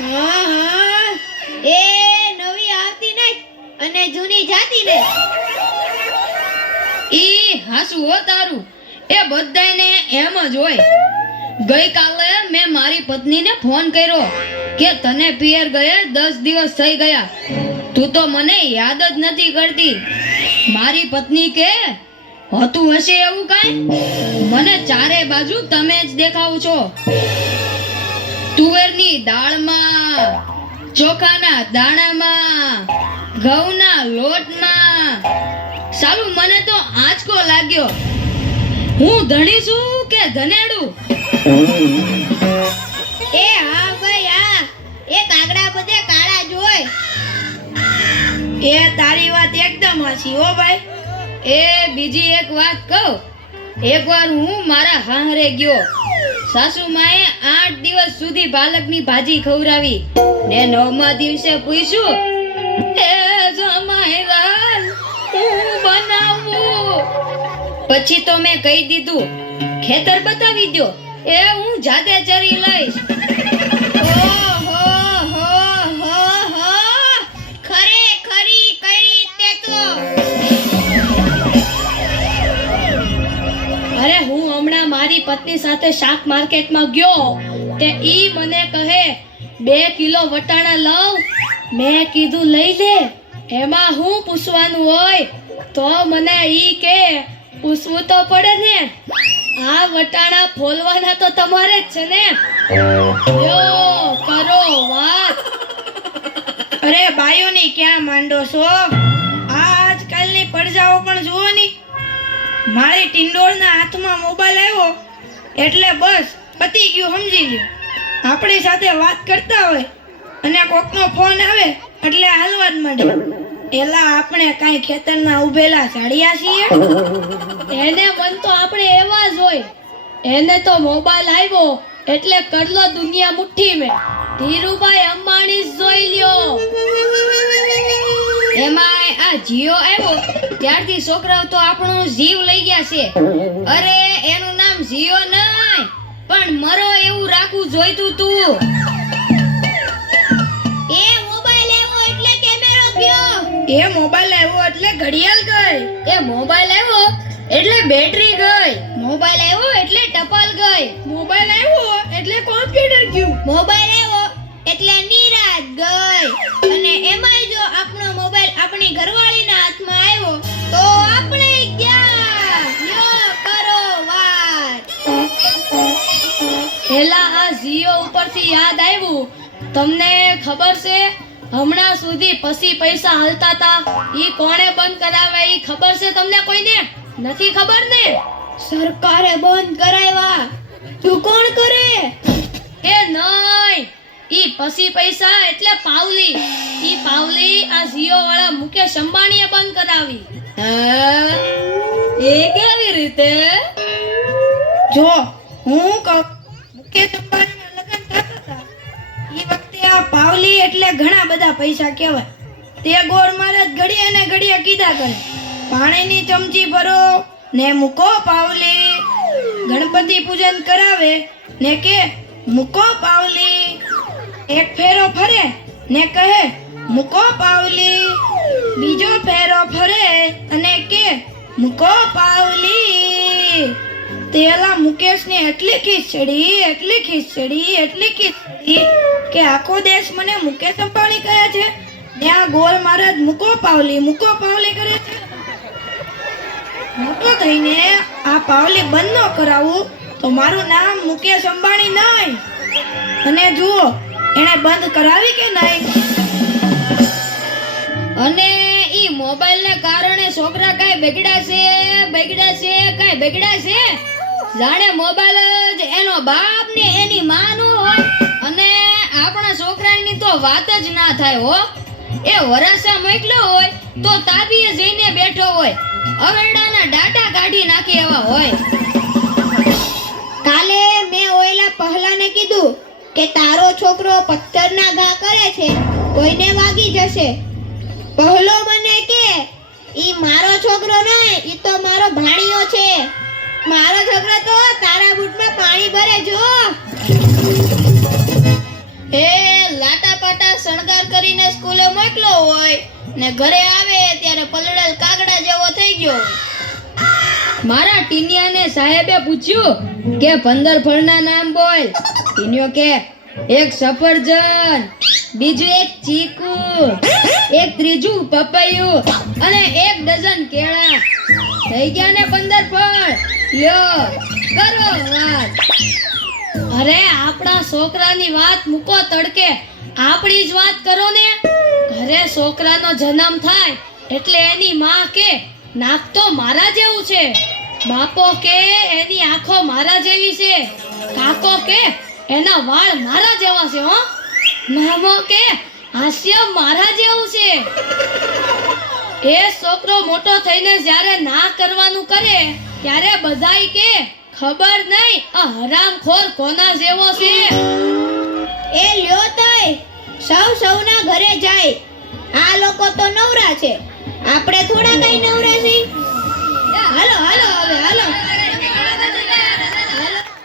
હા હા એ નવી આવતી નહીં અને જૂની જાતી નહીં. ઈ હાસુ હો તારું. એ બધાને એમ જ હોય. ગઈકાલે મેં મારી પત્નીને ફોન કર્યો કે તને પિયર ગયે 10 દિવસ થઈ ગયા, તું તો મને યાદ જ નથી કરતી. મારી પત્ની કે હોતું હશે એવું કાંઈ, મને ચારે બાજુ તમે જ દેખાવ છો. તુવેરની દાળમાં, ચોખાના દાણામાં, ઘઉંના લોટમાં. સાલું મને તો આંચકો લાગ્યો. હું ધણી છું કે ધનેડું? એ હા ભાઈ હા, એ કાગડા બધે કાળા જ હોય. એ તારી વાત એકદમ હાચી હો ભાઈ. એ બીજી એક વાત કહું. એકવાર હું મારા હાહરે ગયો. સાસુમાએ 8 દિવસ સુધી પાલકની ભાજી ખવડાવી ને 9મા દિવસે પૂછ્યું, એ જમાઈલાલ હું બનાવું? પછી તો મેં કહી દીધું, ખેતર બતાવી દો, એ હું જાતે ચરી લઈશ. ખરેખરી કરી તે તો. અરે હું હમણાં મારી પત્ની સાથે શાક માર્કેટમાં ગયો તે ઈ મને કહે 2 કિલો વટાણા લઉં. મેં કીધું લઈ લે, એમાં હું પૂછવાનું હોય? તો મને ઈ કે પૂછવું તો પડે ને, આ વટાણા ફોલવાના તો તમારે જ છે ને. યો કરો વાત. અરે બાયોની ક્યાં માંડો છો? આજકાલની પડજાઓ પણ જુઓ ની. મારી ટિંડોળના હાથમાં મોબાઈલ આવ્યો એટલે બસ પતી ગયું, સમજી લ્યો. આપણી સાથે વાત કરતા હોય અને કોકનો ફોન આવે એટલે હાલવા જ માંડે. એલા આપણે કાંઈ ખેતરના ઉભેલા ઝાડિયા છીએ? એને મન તો આપણે એવા જ હોય. એને તો મોબાઈલ આવ્યો એટલે કરલો દુનિયા મુઠ્ઠી મેં. ધીરુભાઈ અંબાણી જોઈ લ્યો. એમાંય આ જીઓ આવ્યો ત્યારથી છોકરાઓ તો આપણો જીવ લઈ ગયા છે. અરે એનું નામ જીઓ નહીં પણ મરો એવું રાખવું જોઈતું તું. એ મોબાઈલ આવ્યો એટલે કેમેરો ગયો. એ મોબાઈલ આવ્યો એટલે ઘડિયાળ ગઈ. એ મોબાઈલ આવ્યો એટલે બેટરી ગઈ. મોબાઈલ આવ્યો એટલે ટપાલ ગઈ. મોબાઈલ આવ્યો એટલે કોમ્પ્યુટર ગયું. મોબાઈલ આવ્યો એટલે નિરાત ગઈ. અને એમાંય જો આપણો મોબાઈલ આપણી ઘરવાળીના હાથમાં આવ્યો તો આપણે ગયા. યો કરો વાત. પેલા આ જીઓ ઉપરથી યાદ આવ્યું. તમને ખબર છે હમણાં સુધી પછી પૈસા હાલતા હતા ઈ કોણે બંધ કરાવે? ઈ ખબર છે તમને કોઈને? નથી ખબર ને? સરકારે બંધ કરાવ્યા. તું કોણ કરે? એ નહીં, ઈ પછી પૈસા એટલે પાવલી. ઈ પાવલી આ જીઓ વાળા મુકેશ અંબાણીએ બંધ કરાવી. એ કેવી રીતે? જો હું મુકેશ અંબાણીના લગ્ન થતા હતા એ વખતે આ પાવલી એટલે ઘણા બધા પૈસા કહેવાય. તે ગોળ મારે ઘડીએ ને ઘડીએ કીધા કરે, પાણીની ચમચી ભરો ને મૂકો પાવલી. ગણપતિ પૂજન કરાવે ને કે મૂકો પાવલી. એક ફેરો ફરે ને કહે મૂકો પાવલી. બીજો ફેરો ફરે અને કે મૂકો પાવલી. તેલા મુકેશની એટલી ખીચડી કે આખો દેશ મને મુકેશ અંબાણી કહે છે. ત્યાં ગોળ મહારાજ મૂકો પાવલી કરે છે. મોટો થઈને આ પાવલી બંધ ન કરાવું તો મારું નામ મુકેશ અંબાણી નહીં. અને જુઓ એને બંધ કરાવી કે નહીં. અને ઈ મોબાઈલ ના કારણે છોકરા કાઈ બગડ્યા છે. જાણે મોબાઈલ જ એનો બાપ ને એની માં નો હોય. અને આપણા છોકરાની તો વાત જ ના થાય હો. એ વરાસા મોકલ્યો હોય તો તાબીએ જઈને બેઠો હોય, અવેડાના ડાટા કાઢી નાખે એવા હોય. કાલે મેં ઓયલા પહલાને કીધું કે તારો છોકરો પથ્થરના ઘા કરે છે, કોઈને વાગી જશે. પહલો મને કે ઈ મારો છોકરો નહીં, ઈ તો મારો ભાણિયો છે. મારો છોકરો તો તારા બૂટમાં પાણી ભરે જો. એ લાટા પાટા શણગાર કરીને સ્કૂલે મોકલો હોય ને ઘરે આવે ત્યારે પલળેલ કાગડા જેવો થઈ ગયો હોય. મારા ટીનિયાને સાહેબે પૂછ્યું કે 15 ફળના નામ બોલ. ટીનિયો કે એક સફરજન, બીજું એક ચીકુ, એક ત્રીજું પપૈયું અને 1 ડઝન કેળા. થઈ ગયા ને 15 ફળ. લ્યો કરો વાત. અરે આપણા છોકરાની વાત મૂકો તડકે, આપણી જ વાત કરો ને. ઘરે છોકરાનો જન્મ થાય એટલે એની માં કે નાક તો મારા જેવું છે, બાપો કે એની આંખો મારા જેવી છે, કાકો કે એના વાળ મારા જેવા છે, હો મામો કે હાસ્ય મારા જેવું છે. એ છોકરો મોટો થઈને જ્યારે ના કરવાનું કરે ત્યારે બધાય કે ખબર નહીં આ હરામખોર કોના જેવો છે. એ લ્યો તોય સૌના ઘરે જાય. આ લોકો તો નવરા છે, આપણે થોડા કઈ